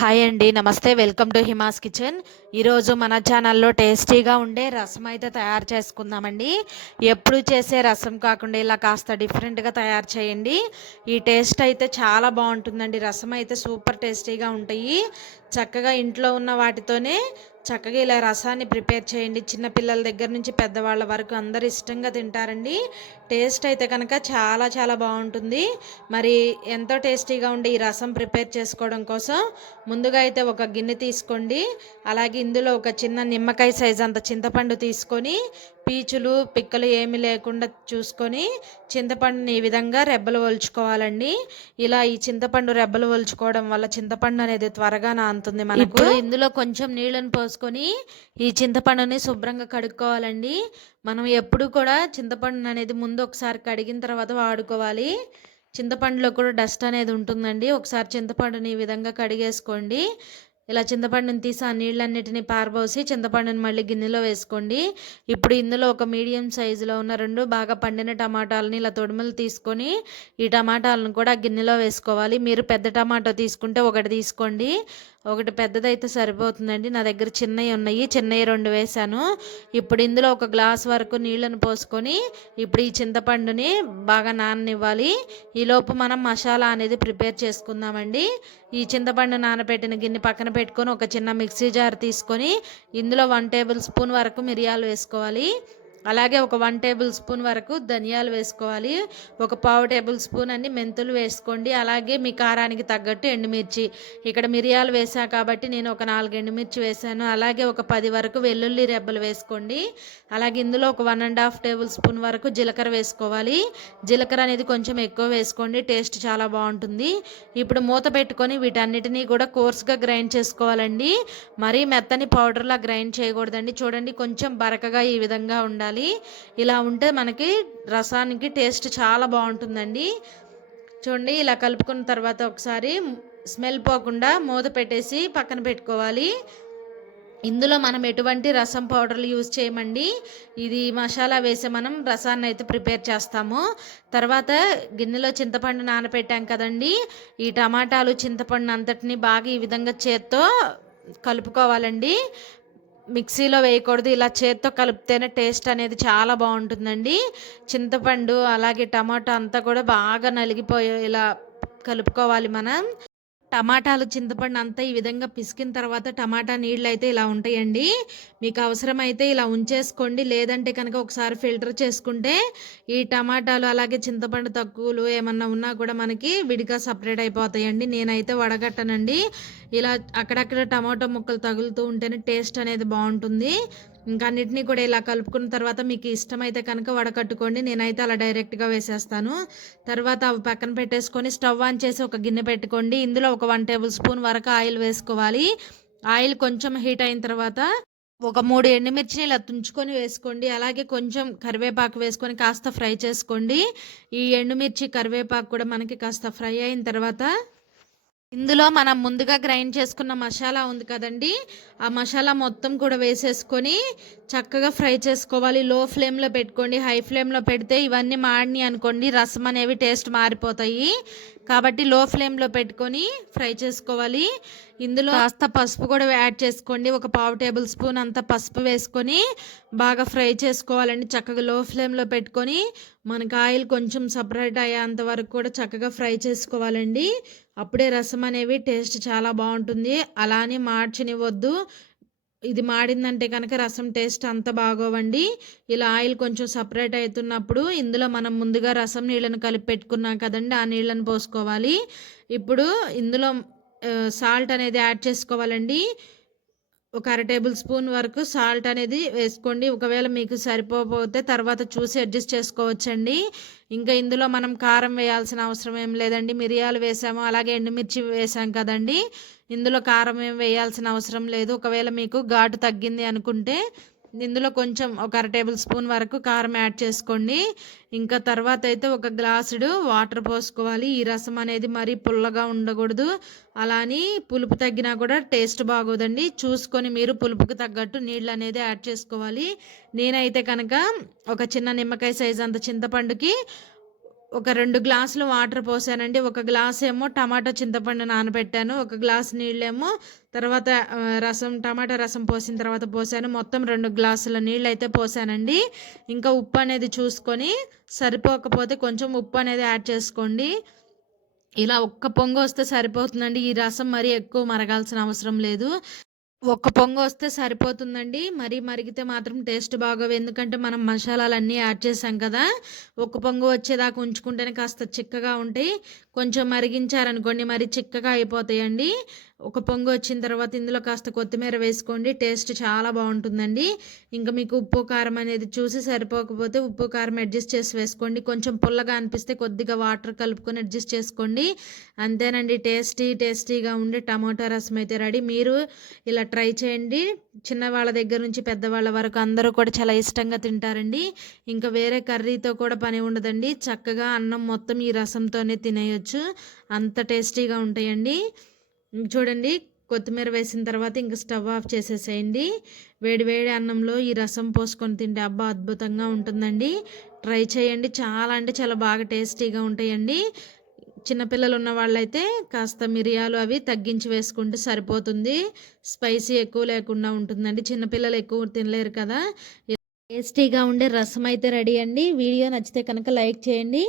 Hi అండి నమస్తే. Welcome to Hima's kitchen. ఈరోజు మన ఛానల్లో టేస్టీగా ఉండే రసం అయితే తయారు చేసుకుందామండి. ఎప్పుడు చేసే రసం కాకుండా ఇలా కాస్త డిఫరెంట్గా తయారు చేయండి. ఈ టేస్ట్ అయితే చాలా బాగుంటుందండి. రసం అయితే సూపర్ టేస్టీగా ఉంటాయి. చక్కగా ఇంట్లో ఉన్న వాటితోనే చక్కగా ఇలా రసాన్ని ప్రిపేర్ చేయండి. చిన్న పిల్లల దగ్గర నుంచి పెద్దవాళ్ళ వరకు అందరు ఇష్టంగా తింటారండి. టేస్ట్ అయితే కనుక చాలా చాలా బాగుంటుంది. మరి ఎంతో టేస్టీగా ఉండే ఈ రసం ప్రిపేర్ చేసుకోవడం కోసం ముందుగా అయితే ఒక గిన్నె తీసుకోండి. అలాగే ఇందులో ఒక చిన్న నిమ్మకాయ సైజ్ అంత చింతపండు తీసుకొని పీచులు పిక్కలు ఏమి లేకుండా చూసుకొని చింతపండుని ఈ విధంగా రెబ్బలు ఒలుచుకోవాలండి. ఇలా ఈ చింతపండు రెబ్బలు ఒలుచుకోవడం వల్ల చింతపండు అనేది త్వరగా నాంతుంది మనకు. ఇందులో కొంచెం నీళ్ళని పోసుకొని ఈ చింతపండుని శుభ్రంగా కడుక్కోవాలండి. మనం ఎప్పుడు కూడా చింతపండు అనేది ముందు ఒకసారి కడిగిన తర్వాత వాడుకోవాలి. చింతపండులో కూడా డస్ట్ అనేది ఉంటుందండి. ఒకసారి చింతపండుని ఈ విధంగా కడిగేసుకోండి. ఇలా చింతపండుని తీసి ఆ నీళ్ళన్నిటిని పారబోసి చింతపండుని మళ్ళీ గిన్నెలో వేసుకోండి. ఇప్పుడు ఇందులో ఒక మీడియం సైజులో ఉన్న రెండు బాగా పండిన టమాటాలని ఇలా తొడుములు తీసుకొని ఈ టమాటాలను కూడా గిన్నెలో వేసుకోవాలి. మీరు పెద్ద టమాటో తీసుకుంటే ఒకటి తీసుకోండి. ఒకటి పెద్దదైతే సరిపోతుందండి. నా దగ్గర చిన్నవి ఉన్నాయి. చిన్నవి రెండు వేశాను. ఇప్పుడు ఇందులో ఒక గ్లాస్ వరకు నీళ్ళను పోసుకొని ఇప్పుడు ఈ చింతపండుని బాగా నాననివ్వాలి. ఈలోపు మనం మసాలా అనేది ప్రిపేర్ చేసుకుందామండి. ఈ చింతపండు నానబెట్టిన గిన్నె పక్కన పెట్టుకొని ఒక చిన్న మిక్సీ జార్ తీసుకొని ఇందులో వన్ టేబుల్ స్పూన్ వరకు మిరియాలు వేసుకోవాలి. అలాగే ఒక వన్ టేబుల్ స్పూన్ వరకు ధనియాలు వేసుకోవాలి. ఒక పావు టేబుల్ స్పూన్ అన్ని మెంతులు వేసుకోండి. అలాగే మీ కారానికి తగ్గట్టు ఎండుమిర్చి. ఇక్కడ మిరియాలు వేసా కాబట్టి నేను ఒక నాలుగు ఎండుమిర్చి వేసాను. అలాగే ఒక పది వరకు వెల్లుల్లి రెబ్బలు వేసుకోండి. అలాగే ఇందులో ఒక one and half tablespoon వరకు జీలకర్ర వేసుకోవాలి. జీలకర్ర అనేది కొంచెం ఎక్కువ వేసుకోండి. టేస్ట్ చాలా బాగుంటుంది. ఇప్పుడు మూత పెట్టుకొని వీటన్నిటినీ కూడా కోర్స్గా గ్రైండ్ చేసుకోవాలండి. మరీ మెత్తని పౌడర్లా గ్రైండ్ చేయకూడదండి. చూడండి కొంచెం బరకగా ఈ విధంగా ఉండాలి. ఇలా ఉంటే మనకి రసానికి టేస్ట్ చాలా బాగుంటుందండి. చూడండి ఇలా కలుపుకున్న తర్వాత ఒకసారి స్మెల్ పోకుండా మూత పెట్టేసి పక్కన పెట్టుకోవాలి. ఇందులో మనం ఎటువంటి రసం పౌడర్లు యూజ్ చేయమండి. ఇది మసాలా వేసి మనం రసాన్ని అయితే ప్రిపేర్ చేస్తాము. తర్వాత గిన్నెలో చింతపండు నానబెట్టాం కదండి. ఈ టమాటాలు చింతపండు అంతటిని బాగా ఈ విధంగా చేత్తో కలుపుకోవాలండి. మిక్సీలో వేయకూడదు. ఇలా చేత్తో కలిపితేనే టేస్ట్ అనేది చాలా బాగుంటుందండి. చింతపండు అలాగే టమాటో అంతా కూడా బాగా నలిగిపోయి ఇలా కలుపుకోవాలి మనం. టమాటాలు చింతపండు అంతా ఈ విధంగా పిసికిన తర్వాత టమాటా నీళ్ళు అయితే ఇలా ఉంటాయండి. మీకు అవసరమైతే ఇలా ఉంచేసుకోండి. లేదంటే కనుక ఒకసారి ఫిల్టర్ చేసుకుంటే ఈ టమాటాలు అలాగే చింతపండు తక్కువలు ఏమన్నా ఉన్నా కూడా మనకి విడిగా సపరేట్ అయిపోతాయండి. నేనైతే వడగట్టనండి. ఇలా అక్కడక్కడ టమాటో ముక్కలు తగులుతూ ఉంటేనే టేస్ట్ అనేది బాగుంటుంది. ఇంకా అన్నిటినీ కూడా ఇలా కలుపుకున్న తర్వాత మీకు ఇష్టమైతే కనుక వడకట్టుకోండి. నేనైతే అలా డైరెక్ట్గా వేసేస్తాను. తర్వాత అవి పక్కన పెట్టేసుకొని స్టవ్ ఆన్ చేసి ఒక గిన్నె పెట్టుకోండి. ఇందులో ఒక వన్ టేబుల్ స్పూన్ వరకు ఆయిల్ వేసుకోవాలి. ఆయిల్ కొంచెం హీట్ అయిన తర్వాత ఒక మూడు ఎండుమిర్చిని ఇలా తుంచుకొని వేసుకోండి. అలాగే కొంచెం కరివేపాకు వేసుకొని కాస్త ఫ్రై చేసుకోండి. ఈ ఎండుమిర్చి కరివేపాకు కూడా మనకి కాస్త ఫ్రై అయిన తర్వాత ఇందులో మనం ముందుగా గ్రైండ్ చేసుకున్న మసాలా ఉంది కదండి. ఆ మసాలా మొత్తం కూడా వేసేసుకొని చక్కగా ఫ్రై చేసుకోవాలి. లో ఫ్లేమ్లో పెట్టుకోండి. హై ఫ్లేమ్లో పెడితే ఇవన్నీ మాడిని అనుకోండి రసం అనేవి టేస్ట్ మారిపోతాయి. కాబట్టి లో ఫ్లేమ్లో పెట్టుకొని ఫ్రై చేసుకోవాలి. ఇందులో కాస్త పసుపు కూడా యాడ్ చేసుకోండి. ఒక పావు టేబుల్ స్పూన్ అంత పసుపు వేసుకొని బాగా ఫ్రై చేసుకోవాలండి. చక్కగా లో ఫ్లేమ్లో పెట్టుకొని మనకు ఆయిల్ కొంచెం సపరేట్ అయ్యేంత వరకు కూడా చక్కగా ఫ్రై చేసుకోవాలండి. అప్పుడే రసం అనేవి టేస్ట్ చాలా బాగుంటుంది. అలానే మార్చనివ్వద్దు. ఇది మాడిందంటే కనుక రసం టేస్ట్ అంత బాగోవండి. ఇలా ఆయిల్ కొంచెం సపరేట్ అవుతున్నప్పుడు ఇందులో మనం ముందుగా రసం నీళ్ళను కలిపి పెట్టుకున్నాం కదండి ఆ నీళ్ళను పోసుకోవాలి. ఇప్పుడు ఇందులో సాల్ట్ అనేది యాడ్ చేసుకోవాలండి. ఒక అర టేబుల్ స్పూన్ వరకు సాల్ట్ అనేది వేసుకోండి. ఒకవేళ మీకు సరిపోతే తర్వాత చూసి అడ్జస్ట్ చేసుకోవచ్చండి. ఇంకా ఇందులో మనం కారం వేయాల్సిన అవసరం ఏం లేదండి. మిరియాలు వేసాము అలాగే ఎండుమిర్చి వేసాం కదండి. ఇందులో కారం ఏం వేయాల్సిన అవసరం లేదు. ఒకవేళ మీకు ఘాటు తగ్గింది అనుకుంటే ఇందులో కొంచెం ఒక అర టేబుల్ స్పూన్ వరకు కారం యాడ్ చేసుకోండి. ఇంకా తర్వాత అయితే ఒక గ్లాసుడు వాటర్ పోసుకోవాలి. ఈ రసం అనేది మరీ పుల్లగా ఉండకూడదు. అలాని పులుపు తగ్గినా కూడా టేస్ట్ బాగోదండి. చూసుకొని మీరు పులుపుకి తగ్గట్టు నీళ్ళు అనేది యాడ్ చేసుకోవాలి. నేనైతే కనుక ఒక చిన్న నిమ్మకాయ సైజ్ అంత చింతపండుకి ఒక రెండు గ్లాసులు వాటర్ పోసానండి. ఒక గ్లాస్ ఏమో టమాటా చింతపండు నానబెట్టాను. ఒక గ్లాస్ నీళ్ళేమో తర్వాత రసం టమాటా రసం పోసిన తర్వాత పోసాను. మొత్తం రెండు గ్లాసుల నీళ్ళు అయితే పోసానండి. ఇంకా ఉప్పు అనేది చూసుకొని సరిపోకపోతే కొంచెం ఉప్పు అనేది యాడ్ చేసుకోండి. ఇలా ఒక్క పొంగు వస్తే సరిపోతుందండి. ఈ రసం మరీ ఎక్కువ మరగాల్సిన అవసరం లేదు. ఒక్క పొంగు వస్తే సరిపోతుందండి. మరీ మరిగితే మాత్రం టేస్ట్ బాగోవు. ఎందుకంటే మనం మసాలాలన్నీ యాడ్ చేసాం కదా. ఒక్క పొంగు వచ్చేదాకా ఉంచుకుంటేనే కాస్త చిక్కగా ఉంటాయి. కొంచెం మరిగించారనుకోండి మరి చిక్కగా అయిపోతాయండి. ఒక పొంగు వచ్చిన తర్వాత ఇందులో కాస్త కొత్తిమీర వేసుకోండి. టేస్ట్ చాలా బాగుంటుందండి. ఇంకా మీకు ఉప్పు కారం అనేది చూసి సరిపోకపోతే ఉప్పు కారం అడ్జస్ట్ చేసి వేసుకోండి. కొంచెం పుల్లగా అనిపిస్తే కొద్దిగా వాటర్ కలుపుకొని అడ్జస్ట్ చేసుకోండి. అంతేనండి. టేస్టీ టేస్టీగా ఉండే టమాటో రసం అయితే రెడీ. మీరు ఇలా ట్రై చేయండి. చిన్నవాళ్ళ దగ్గర నుంచి పెద్దవాళ్ళ వరకు అందరూ కూడా చాలా ఇష్టంగా తింటారండి. ఇంకా వేరే కర్రీతో కూడా పని ఉండదండి. చక్కగా అన్నం మొత్తం ఈ రసంతోనే తినేయొచ్చు. అంత టేస్టీగా ఉంటాయండి. చూడండి కొత్తిమీర వేసిన తర్వాత ఇంకా స్టవ్ ఆఫ్ చేసేసేయండి. వేడి వేడి అన్నంలో ఈ రసం పోసుకొని తింటే అబ్బా అద్భుతంగా ఉంటుందండి. ట్రై చేయండి. చాలా అంటే చాలా బాగా టేస్టీగా ఉంటాయండి. చిన్నపిల్లలు ఉన్న వాళ్ళైతే కాస్త మిరియాలు అవి తగ్గించి వేసుకుంటే సరిపోతుంది. స్పైసీ ఎక్కువ లేకుండా ఉంటుందండి. చిన్నపిల్లలు ఎక్కువ తినలేరు కదా. టేస్టీగా ఉండే రసం అయితే రెడీ అండి. వీడియో నచ్చితే కనుక లైక్ చేయండి.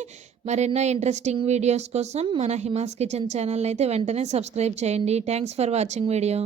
మరెన్నో ఇంట్రెస్టింగ్ వీడియోస్ కోసం మన హిమాస్ కిచెన్ ఛానల్ అయితే వెంటనే సబ్స్క్రైబ్ చేయండి. Thanks for watching video